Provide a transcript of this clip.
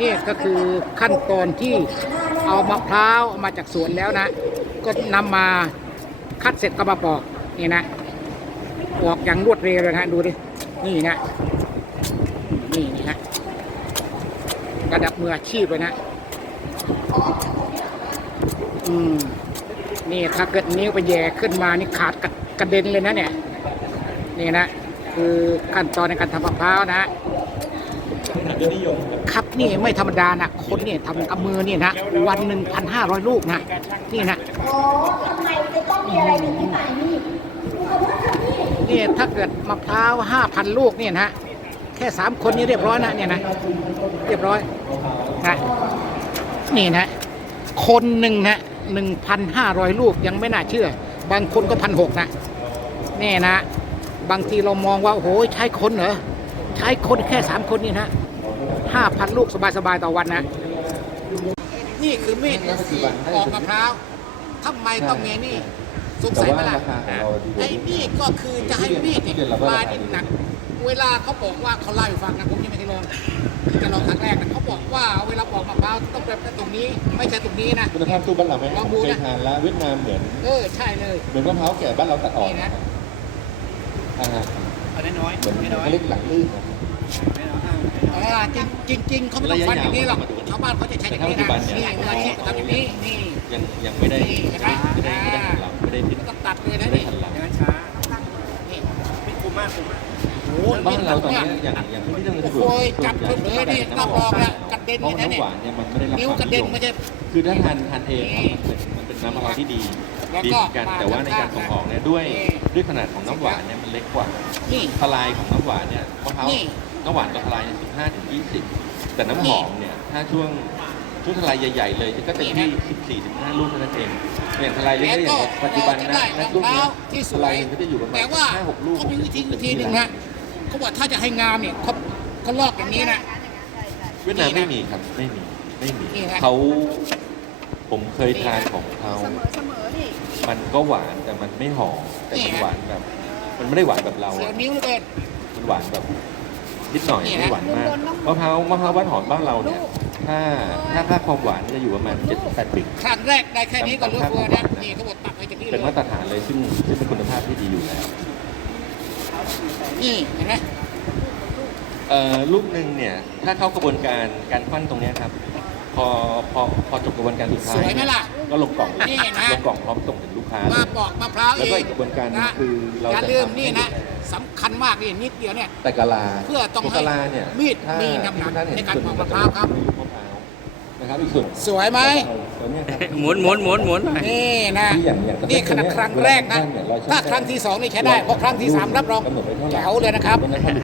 นี่ก็คือขั้นตอนที่เอามะพร้าวมาจากสวนแล้วนะ ก็นำมาคัดเสร็จก็มาปอกนี่นะปอกอย่างรวดเร็วเลยนะดูดินี่นะนี่นี่นะระดับมืออาชีพเลยนะอืมนี่ถ้าเกิดนิ้วไปแย่ขึ้นมานี่ขาดกระกระเด็นเลยนะเนี่ยนี่นะคือขั้นตอนในการทำมะพร้าวนะ ครับนี่ไม่ธรรมดานะคนนี่ทำกับมือนี่นะวันหนึ่งพันห้าร้อยลูกนะนี่นะโอ้ทำไมจะต้องมีอะไรถึงที่ไหนนี่นี่ถ้าเกิดมะพร้าวห้าพันลูกเนี่ยนะแค่สามคนนี้เรียบร้อยนะเนี่ยนะเรียบร้อยนะนี่นะ คนหนึ่งนะหนึ่งพันห้าร้อยลูกยังไม่น่าเชื่อ บางคนก็พันหกนะนี่นะ บางทีเรามองว่าโอ้โหใช้คนเหรอใช้คนแค่สามคนนี่นะ ห้าพันลูกสบายๆต่อวันนะ นี่คือมีดปอกมะพร้าวทำไมต้องมีนี่สงสัยไหมล่ะไอ้นี่ก็คือจะให้มีดเนี่ยปลายนี่หนัก เวลาเขาบอกว่าเขาเล่าให้ฟังนะผมยังไม่ได้ลองจะลองครั้งแรกนะเขาบอกว่าเวลาปอกมะพร้าวต้องแบบตรงนี้ ไม่ใช่ตรงนี้นะคุณภาพตู้บ้านเราไหมลองผมดูเคยนะทานแล้วเวียดนามเหมือนเออใช่เลยเหมือนมะพร้าวแก่บ้านเราตัดออกนี่นะอ่าฮะเอาน้อยเหมือนๆน้อยเขาเรียกหลังลื่นนะ เอาล่ะจริงจริงๆเขาไม่ต้องฟันอย่างนี้หรอกชาวบ้านเขาจะใช้อย่างนี้นะนี่มืออาชีพทำอย่างนี้นี่ยังยังไม่ได้นี่เห็นไหมไม่ได้ไม่ได้หันหลังไม่ได้พิษต้องตัดเลยนะไม่ได้นี่หันหลังอย่างนั้นช้านี่ไม่คุ้มมากคุ้มมากโอ้โหบ้านเราตอนนี่นี้อย่างอย่างที่ที่เราโอ้ยจับเผลอๆนี่รับรองแล้วกระเด็นเพราะนี่นะน้ำเนี่หยวานเนี่ยมันไม่ได้รับนิ้วความกระเด็นนิยมไม่ใช่ คือถ้าทานทานเองครับมันเป็นมันเป็นน้ำมะพร้าวที่ดีแล้วดีก็เหมือนกันมาแต่ว่าในการส่งออกเนี่ยด้วยนี่ด้วยขนาดของน้ำหวานเนี่ยมันเล็กกว่านี่ ทลายของน้ำหวานเนี่ยมะพร้าว นี่น้ำหวานกับทลายเนี่ยสิบห้าถึงยี่สิบแต่น้ำหอมเนี่ยถ้าช่วงช่วงทลายใหญ่ๆเลยก็เต็มที่สิบสี่สิบห้าลูกเท่านั้นเองอย่างทลายเล็กแล้วๆอย่างก็ปัจจุบันเราจะนะได้นะมะลูกพร้าเนี้วยที่สทวลายยมันก็จะอยู่ประมาณแต่ว่าห้าหกลูกเขามีวิธีวิธีหนึ่งนะเขาบอกถ้าจะให้งามเนี่ยเขาเขาลอกอย่างนี้นะเวียดนามนี่ไม่นะมีครับไม่มีไม่มีนี่นะเขาผมเคยทานของเขาเสมอเสมอนี่มันก็หวานแต่มันไม่หอมแต่นี่มันนะหวานแบบ มันไม่ได้หวานแบบเราเสียอะวนิ้วเหลยมันหวานแบบ นิดหน่อยนี่นะไม่หวานมากมะพร้าวมะพร้าวหวานหอมบ้านเราเนี่ยถ้าถ้าค่าความหวานจะอยู่ประมาณเจ็ดแปดปิกครั้งแรกได้แค่นี้ก็รู้ตัวนะนี่เขาบอกตักไปจากนี่เลเป็นยมาตรฐานเลยซึ่งซึ่งเป็นคุณภาพที่ดีอยู่แล้วนี่เห็นไหมเอ่อลูกหนึ่งเนี่ยถ้าเข้ากระบวนการการปั้นตรงเนี้ยครับ พอพอพอจบกระบวนการสุดท้าสยวยไหมล่ะก็ลงกล่องนี่นะลงกล่องพร้อมส่งถึงลูก ค้ามาปอกมะพร้าวแล้เอวก็งอีกกระบวนการหนึ่งนะคือเราอย่าจะลืมทำนี่นะให้สำคัญมากนี่นิดเดียวเนี่ยแต่กะลาเพื่อต้องให้ตัวกะลาเนี่ยมีดถ้ามีน้ำหนักท่เในการส่วนปอกมะพร้าวครับลูกมะพร้าวนะครับอีกส่วนสวยไหมตัวเนี้ยครับหมุนหมุนหมุนหมุนนี่นะที่อย่างอย่างนี่ขนาดครั้งแรกนะถ้าครั้งที่สองนี่ใช้ได้เพราะครั้งที่สามรับรองแจ๋วเลยนะครับวันนั้น